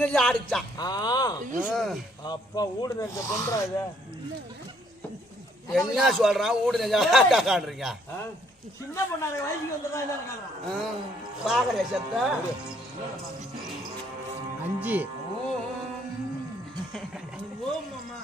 கிழிஞ்சு ஆடிச்சான். அப்பா ஊடு நெஞ்ச பண்றா இத என்ன சொல்றான்? ஊடு நெஞ்சா காண்றீங்க. சின்ன பொண்ணாரு வயசுக்கு வந்ததா இல்ல இருக்காங்க. பாக்கறே சத்த 5 ஓ மாமா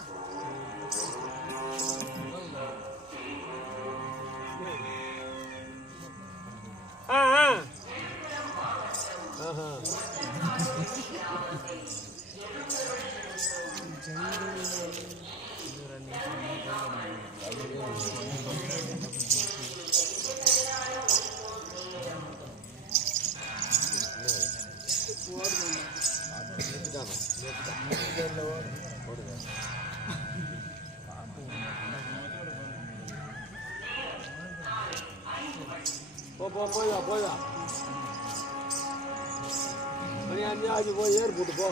போயா மணி 5 ஆகி போய் ஏர்போர்ட் போ.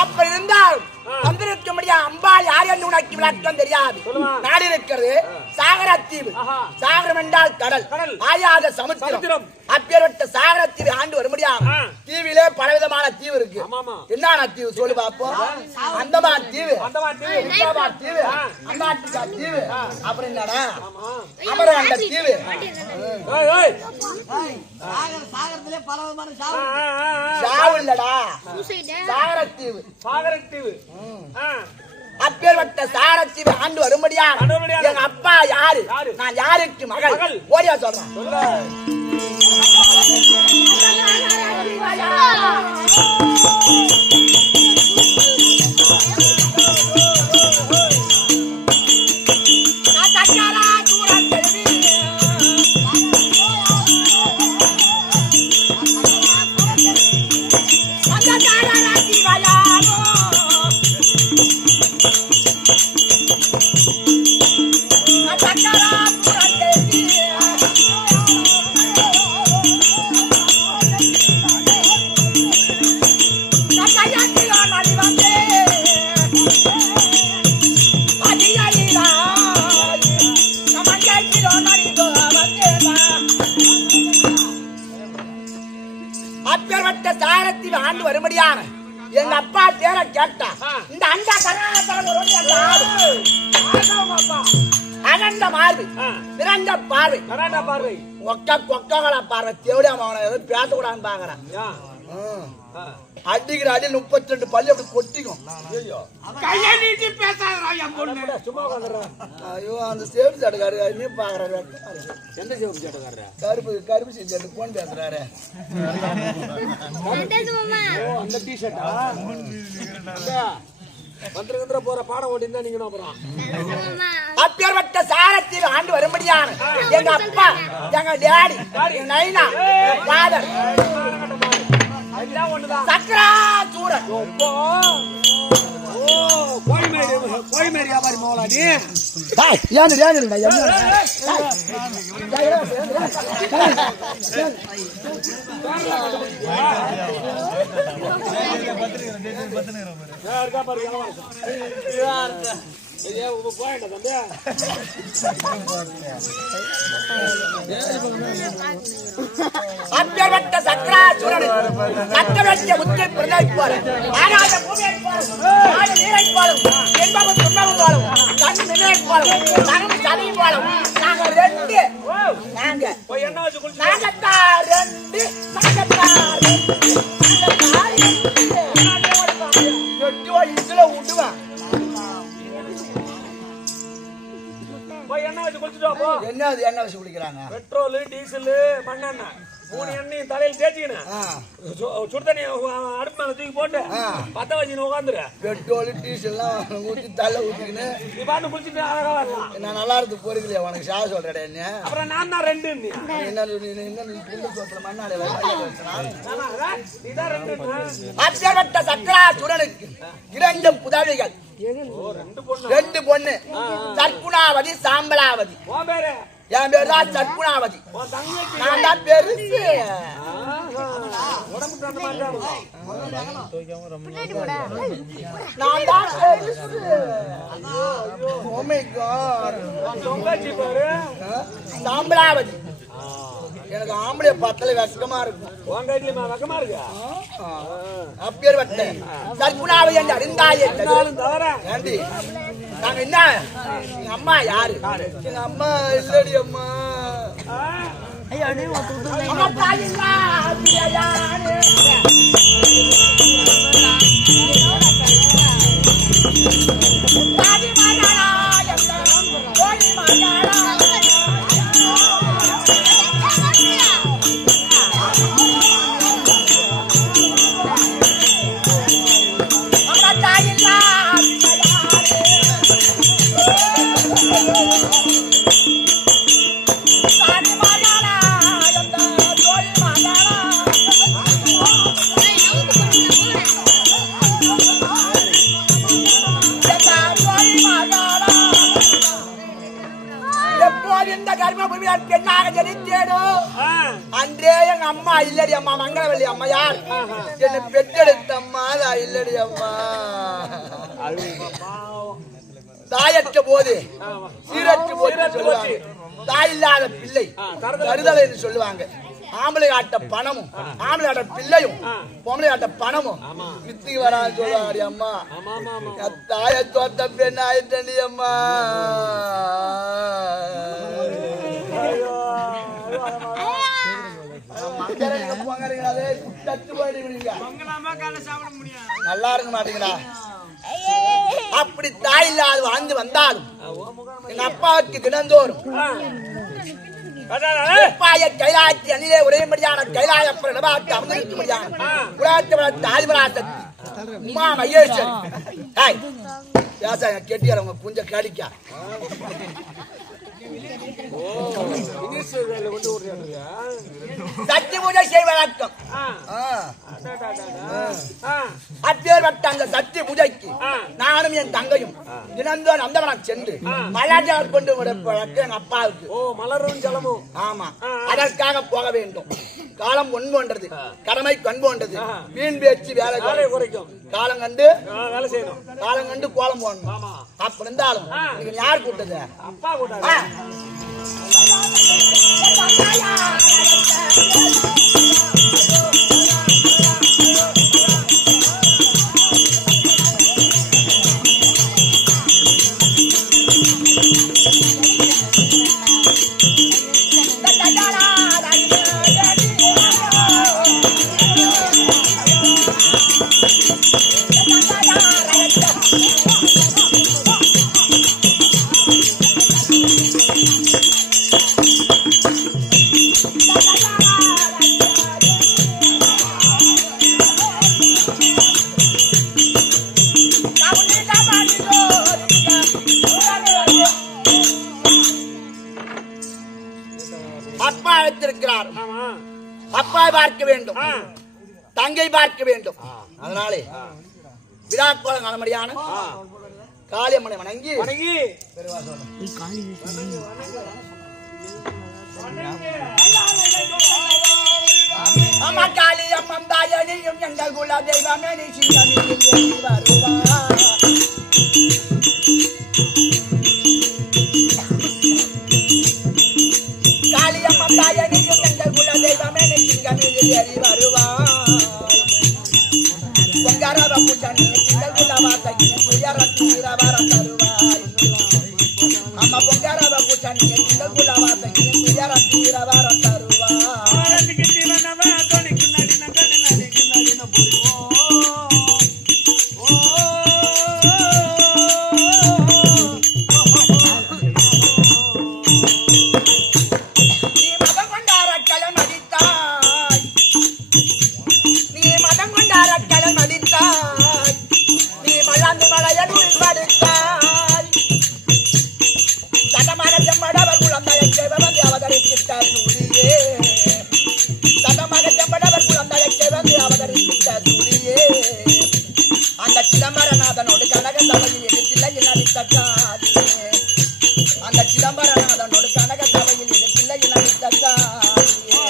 அப்படி இருந்தால் வந்திருக்கும்படியா அம்பா யார் என்று உனக்கு விளக்கம் தெரியாது. நாடு இருக்கிறது சாகரத்தீவு. சாகரம் என்றால் கடல், ஆயாத சமுத்திரம். அப்பேற்பட்ட சாகரத்தீவு ஆண்டு வரும்படியா தீவிலே பலவிதமான தீவு இருக்கு. என்னென்ன தீவு சொல்லு பாப்போம். அந்தமான் தீவு, நிக்கோபார் தீவு, அண்டார்டிகா தீவு, அப்புறம் என்னடா அமரகண்ட தீவு. சாவு இல்லடா சாகரத்தீவு. அப்பேற்பட்ட சாகரத்தீவு ஆண்டு வரும்படியா எங்க அப்பா யாரு, நான் யாருக்கு மகள் ஓடியா சொல்றேன். அப்பேற்பட்ட சாகரத்தீவு ஆண்டு வரும்படியான எங்க அப்பா பேரை கேட்டா இந்த அண்டா அகண்ட மார்பு, திரண்ட பார்வை, பார்வை, ஒக்க கொக்கங்களா பார்வை, தேவடியா மகன எதுவும் பேசக்கூடாதுன்னு பாக்குறேன். அடிக்கிற அடியில் 32 பல்லு அப்படி கொட்டிக்கும். ஐயோ அந்த சேஃப்டி சாட்டுக்காரு நீ பாக்குறாரு. எந்த சேஃப்டி சாட்டுக்காரரு? கருப்பு செஞ்சு போன் பேசுறாரு. அந்த டிஷர்ட்டா வந்துருக்கிற போற பாடம் ஓட்டிருந்தா நீங்க அப்புறம் அப்பேற்பட்ட சாரத்தில் ஆண்டு வரும்படியான எங்க அப்பா, எங்க டேடி, எங்க நைனா, ஃபாதர் சக்கராசூரன். கோயமேரி வியாபாரி மோலா நீ அப்பேற்பட்ட சக்கராசூரன் சக்கரவர்த்திய முத்தை பிரதிப்பார். ஆகாத பூமியை பாரும், ஆடு நீரை பாரும், என்பவன் துன்பம் பாரும், கண் நிலை பாரும், தனம் சதை பாரும். நாங்க ரெண்டு இதுல விடுவேன். என்ன அது எண்ணெய் வச்சு குடிக்கிறாங்க? பெட்ரோல், டீசல், மண்ணெண்ணெய் 3 எண்ணெயும் தலையில் தேய்ச்சிக்கணும். சுடு தண்ணி அடுப்பு மேல தூக்கி போட்டு பத்த வச்சுன்னு உட்காந்துரு. பெட்ரோல் டீசல்லாம் ஊற்றி தலை ஊற்றிக்கின்னு நீ பாட்டு குளிச்சுட்டு அழகா வரலாம். நான் நல்லா இருக்கு பொறுக்கலையா உனக்கு சாக சொல்றேன். என்ன அப்புறம் நான் தான் 2 சொல்ற மண்ணாலே நீதான் 2. அப்பேற்பட்ட சக்கராசூரனுக்கு 2 புதவிகள், 2 பொண்ணு. சற்குணாவதி, சாம்பலாவதி. என் பேரு தான் சற்குணாவதி. நான் தான் பெருசு. நான் தான் சாம்பலாவதி. எனக்கு ஆம்பளை பத்தல வெக்கமா இருக்கும். அப்பேற்பட்ட சற்குணாவதி என்று அறிந்தாயே ஏண்டி நாங்க என்ன? எங்க அம்மா யாரு? எங்க அம்மா இல்லடி அம்மா. அம்மா தாயில்லா யாரு? தாதி மாயாடா கோடி மாயாடா. அம்மா தாயில்லா பெண்ணாக ஜனித்தேனோ அன்றே எங்க அம்மா இல்லடி அம்மா மங்களவல்லி அம்மா யார் என்னை பெற்றெடுத்த அம்மா இல்லடி அம்மா. தாயற்ற போது சீரற்று போது சொல்லுவாங்க. தாய் இல்லாத பிள்ளை கருதலை என்று சொல்லுவாங்க. ஆம்பளை ஆட்ட பணமும் ஆம்பளை ஆட்ட பிள்ளையும் பொம்பளை ஆட்ட பணமும் வித்துக்கு வரான்னு சொல்லுவாங்க. அம்மா தாய தோட்ட பெண் ஆயிட்டி அம்மா. நல்லா இருக்க மாட்டீங்களா? அப்படி தாய் இல்லாத வாழ்ந்து வந்தாலும் எங்க அப்பாவுக்கு தினந்தோறும் கைலாயத்தி அணிலே உரையும்படியான கைலாயப்பர் இடமாக்கு அமர்ந்திருக்கும்படியான புராத்தவரத்து ஆதிபராசக்தி உமா மகேஸ்வரி கேட்டியார் உங்க புஞ்ச கடிக்கா சக்தி பூஜை செய்வதற்கும் அப்பேற்பட்ட அந்த சக்தி பூஜைக்கு நானும் என் தங்கையும் தினந்தோறும் அந்தவனம் சென்று மலர் கொண்டு வழக்கு எங்க அப்பாவுக்கு. மலரும் ஜலமும். ஆமா, அதற்காக போக வேண்டும். காலம் ஒன் போன்றது, கடமை கண் போன்றது. வீண் பேச்சு வேலை குறைக்கும். காலம் கண்டு வேலை செய்யணும், காலம் கண்டு கோலம் போடணும். அப்ப இருந்தாலும் நீங்க யார் கூட்டது? அப்பா கூட்டாது. அப்பா அழைத்திருக்கிறார். ஆமா. அப்பா பார்க்க வேண்டும், தங்கை பார்க்க வேண்டும். அதனாலே விழாக்கோலம் காணமடியான காளியம்மனை வணங்கி அம்மா காளியம்மன் தாயனியும் எங்கள் குல தெய்வமே நீ சிங்கமில் வருவார். காளியம்மன் தாயனியும் எங்கள் குல தெய்வமே நீ சிங்கமில் ஏறி வருவார். பொங்கரவ பூஜனை எங்கள் குல வாசகி துயரத்தீர வரம் தருவாய். அம்மா பொங்கரவ பூஜனை எங்கள் குல வாசகி துயரத்தீர வரம் தருவாய். அந்த சிதம்பரநாதனோடு கனக சபையில் எதிர்த்தில்லை நடித்த காதியே. அந்த சிதம்பரநாதனோடு கனக சபையில் எதிர்த்தில்லை நடித்த காதியே.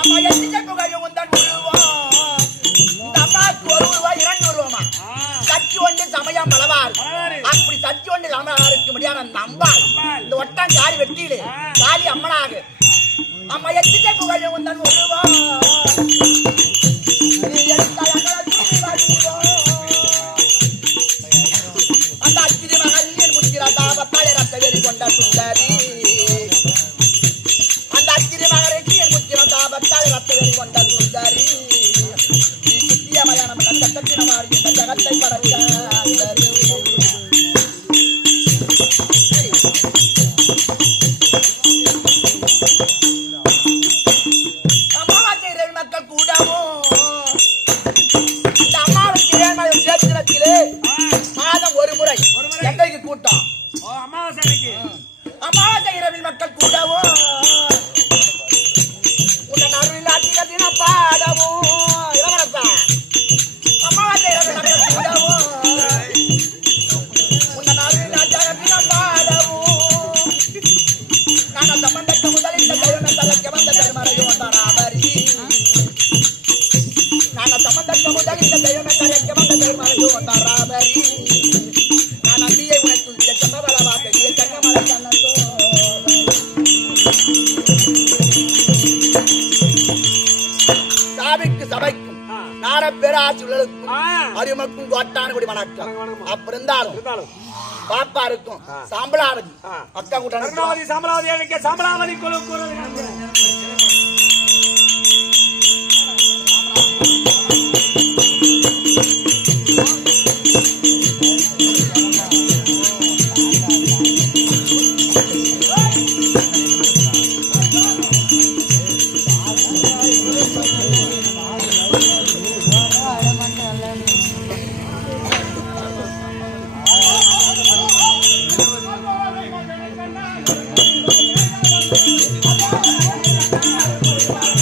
அம்மா எண்ணிக்கை புகழும் உந்தன் உருவம். இந்த அம்மாவுக்கு 1 ரூபாய் 2 ரூபாமா சச்சி ஒன்று சமயம் பலவாறு. அப்படி சச்சி ஒன்று சமயாருக்கு முடியாத அந்த அம்பாள் இந்த ஒட்டம் காரி வெட்டியிலே காளி அம்மனாக அம்மா எண்ணிக்கை புகழும் உந்தன் உருவம். அந்த அச்சிரி மகளிர் முத்திர தாபத்தாலே ரத்த வெறி கொண்ட சுந்தரி. அந்த அச்சிரி மகளிர் முத்திர தாபத்தாலே ரத்த வெறி கொண்ட சுந்தரி. சித்திய மயானம் கட்டத்தின மாறி இந்த ஜகத்தை படைத்த அமாவாசை மக்கள் கூடவும் இந்த அமாவாசை சேத்திரத்திலே மாதம் ஒரு முறை எண்டைக்கு கூட்டம். அமாவாசை இரவில் மக்கள் கூடவும் உன் அருளில் அதிகத்தின பாடவும் இளவரசா. அமாவாசை இரவில் மக்கள் கூடவும் உன் அருளில் அதிகத்தின பாடவும் நாங்கள் சம்பந்தக்க முதலில் இந்த தெய்வமே தலைக்க வந்த பெருமறையும் வந்தாராபரி. நாங்கள் சம்பந்தக்க முதலில் இந்த தெய்வமே தலைக்க வந்த பெருமறையும் வந்தாராபரி. நான் நம்பியை உனக்கு இந்த சம்பவல வார்த்தையை சங்கமலை கண்ணத்தோ சாவிக்கு சபைக்கும் நாட பேராட்சிகளுக்கும் அறிவுக்கும் கோட்டானபடி வணக்கம். அப்ப இருந்தாலும் பாப்பா இருக்கும் சாம்பலாவதி அக்கா கூட்டம் சாம்பலாவதி குழு Thank you.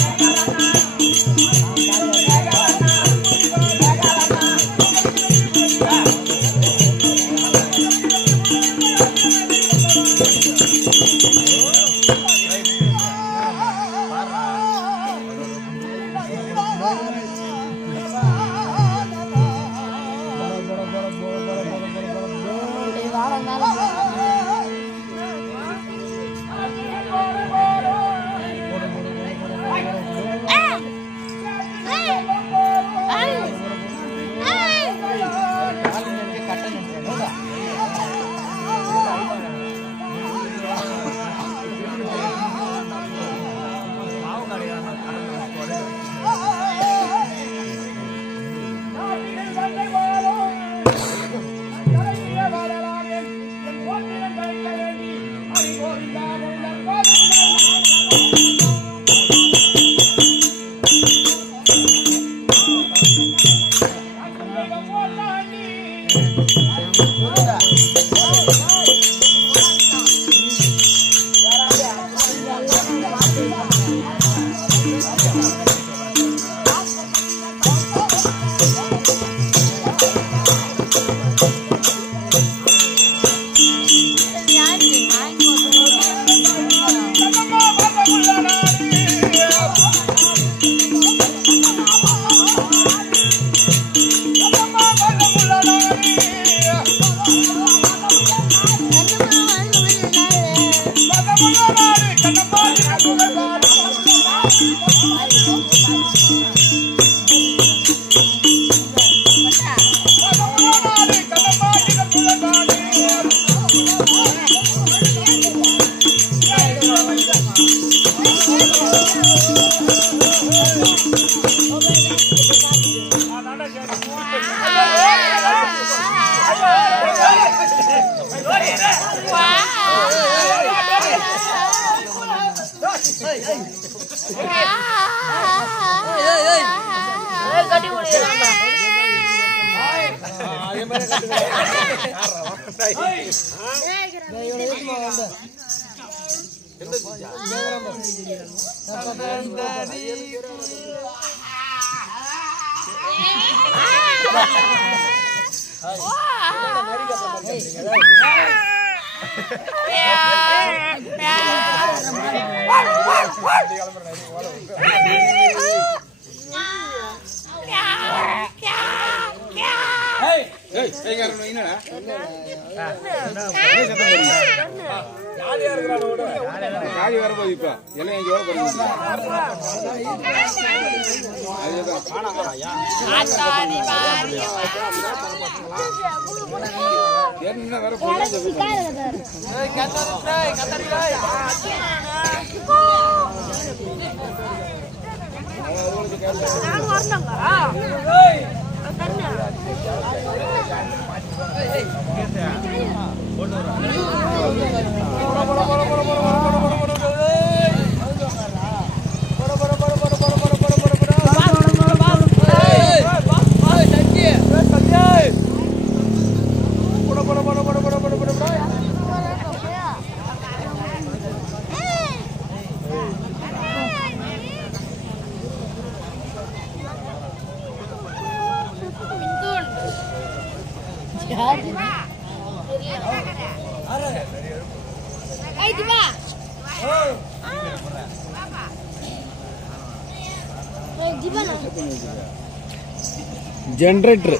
जनरेटर